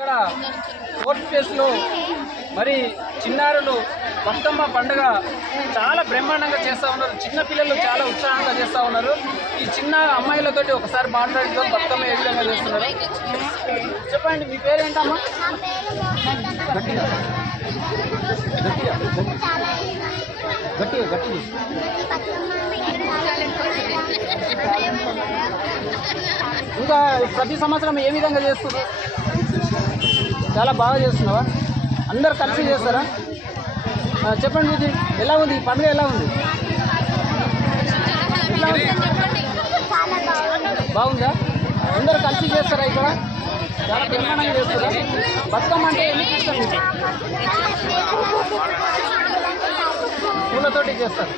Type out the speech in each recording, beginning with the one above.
ఇక్కడ ఫోర్త్ ఫేజ్లో మరి చిన్నారులు బతుకమ్మ పండుగ చాలా బ్రహ్మాండంగా చేస్తూ ఉన్నారు. చిన్నపిల్లలు చాలా ఉత్సాహంగా చేస్తూ ఉన్నారు. ఈ చిన్న అమ్మాయిలతోటి ఒకసారి మాట్లాడుతూ బతుకమ్మ ఏ విధంగా చేస్తున్నారు చెప్పండి. మీ పేరేంటమ్మా? గట్టిగా గట్టిగా గట్టిగా గట్టిగా ఇంకా ప్రతి సంవత్సరం ఏ విధంగా చేస్తున్నారు? చాలా బాగా చేస్తున్నావా? అందరు కలిసి చేస్తారా? చెప్పండి ఇది ఎలా ఉంది? ఈ పండుగ ఎలా ఉంది? బాగుందా? అందరు కలిసి చేస్తారా? ఇక్కడ చాలా బ్రహ్మాండంగా చేస్తారా? బతుకమ్మ అంటే ఎందుకు ఇష్టం మీకు? పూలతోటి చేస్తారు.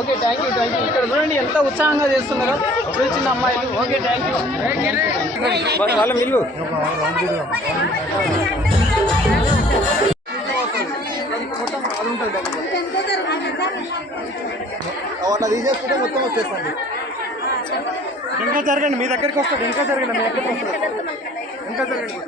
Okay, thank you. ఇక్కడ చూడండి ఎంత ఉత్సాహంగా చేస్తున్నారో చిన్న చిన్న అమ్మాయిలు. Okay, thank you. వాళ్ళ మిల్లు అట్లా తీసేసుకుంటే మొత్తం వచ్చేస్తుంది. ఇంకా జరగండి, మీ దగ్గరికి వస్తాడు. ఇంకా జరగండి, మీ దగ్గరికి వస్తాడు. ఇంకా జరగండి.